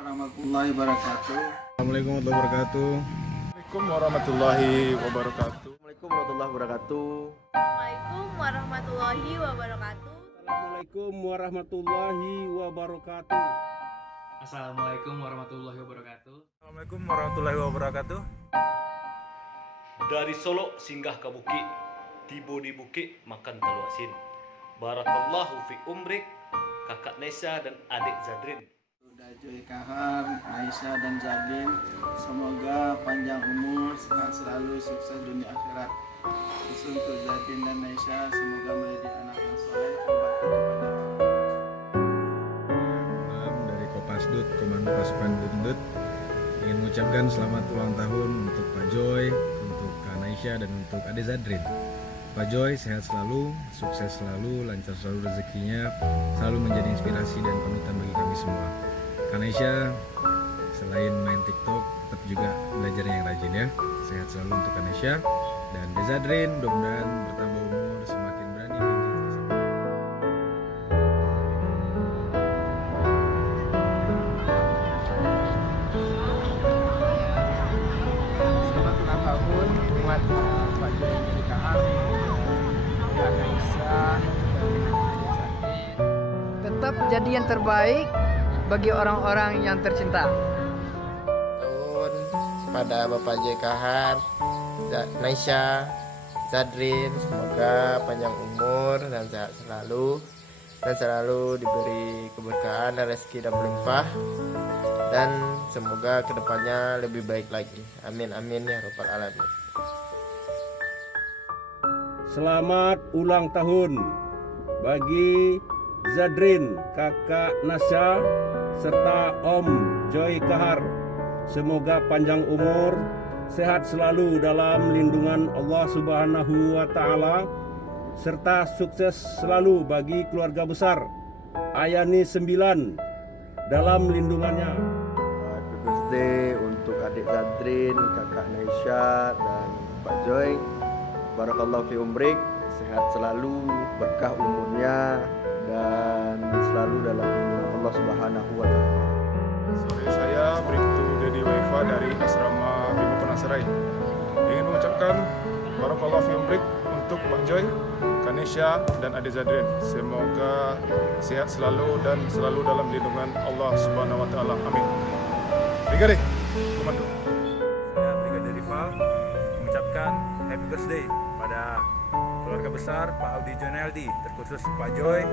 warahmatullahi wabarakatuh. Assalamualaikum warahmatullahi wabarakatuh. Assalamualaikum warahmatullahi wabarakatuh. Assalamualaikum warahmatullahi wabarakatuh. Assalamualaikum warahmatullahi wabarakatuh. Assalamualaikum warahmatullahi wabarakatuh. Assalamualaikum warahmatullahi wabarakatuh. Dari Solo singgah ke Bukit, tiba di Bukit makan telur asin. Barakallahu fi umrik, kakak Nesa dan adik Zadrin. Sudah Joy Kahar, Aisyah dan Zadrin, semoga panjang umur, sehat selalu, sukses dunia akhirat. Khusus untuk Zadrin dan Aisyah, semoga menjadi anak yang soleh, berbakti kepada Salam dari Kopasdut, Komando Pasukan Dundut. Ingin mengucapkan selamat ulang tahun untuk Pak Joy, untuk Kak Naisha dan untuk Ade Zadrin. Pak Joy sehat selalu, sukses selalu, lancar selalu rezekinya, selalu menjadi inspirasi dan panutan bagi kami semua. Kak Naisha selain main TikTok, tetap juga belajar yang rajin ya. Sehat selalu untuk Kak Naisha dan Ade Zadrin, mudah-mudahan bertambah umur, semakin berani dan Selamat ulang tahun buat Pak Joy dari Kahar, Kak Aisyah, dan Zadrin. Tetap jadi yang terbaik bagi orang-orang yang tercinta. Tahun kepada Bapak Joy Kahar, Naisha, Zadrin, semoga panjang umur dan sehat selalu, dan selalu diberi keberkahan dan rezeki dan melimpah, dan semoga kedepannya lebih baik lagi. Amin amin ya rabbal alamin. Selamat ulang tahun bagi Zadrin, kakak Nasya, serta Om Joy Kahar. Semoga panjang umur, sehat selalu dalam lindungan Allah Subhanahu wa Ta'ala, serta sukses selalu bagi keluarga besar Ayani 9 dalam lindungannya. Happy birthday untuk adik Zadrin, kakak Naisha, dan Pak Joy. Barakallahu fi umrik, sehat selalu, berkah umurnya, dan selalu dalam lindungan Allah Subhanahu wa Ta'ala. Sore saya Bribtu Dedi Wefa dari Asrama Bima Penasarai. Ingin mengucapkan Barakallahu fi umrik untuk Pak Joy, Kanisha dan Ade Zadrin. Semoga sehat selalu dan selalu dalam lindungan Allah Subhanahu wa Ta'ala. Amin. Brigadir Komando. Saya Brigadir Rival mengucapkan happy birthday pada keluarga besar Pak Audi Joneldi, terkhusus Pak Joy,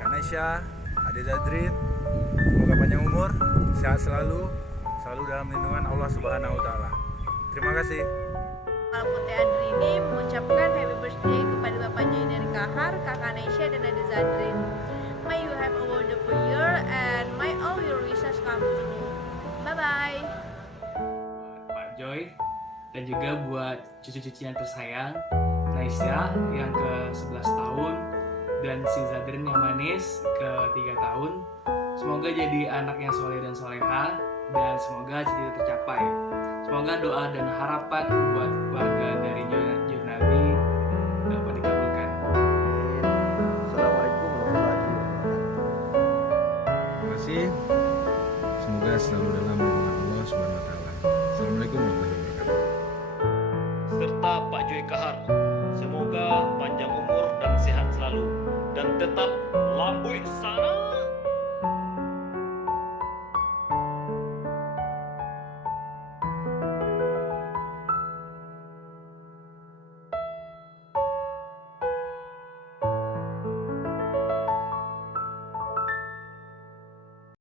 Kanisha, Ade Zadrin. Semoga panjang umur, sehat selalu, selalu dalam lindungan Allah Subhanahu wa Ta'ala. Terima kasih. Malam Putih Adrini mengucapkan happy birthday kepada Bapak Joy dari Kahar, Kakak Naisha dan Ade Zadrin. May you have a wonderful year and may all your wishes come true. Bye bye. Pak Joy dan juga buat cucu-cucu yang tersayang, Naisha yang ke-11 tahun dan si Zadrin yang manis ke-3 tahun. Semoga jadi anak yang soleh dan soleha, dan semoga cita-cita tercapai. Semoga doa dan harapan buat keluarga dari Jonaldi dapat dikabulkan. Assalamualaikum warahmatullahi wabarakatuh. Terima kasih. Semoga selalu dalam lindungan Allah Subhanahu wa Ta'ala. Assalamualaikum warahmatullahi wabarakatuh. Serta Pak Joy Kahar, semoga panjang umur dan sehat selalu, dan tetap lambuy sana.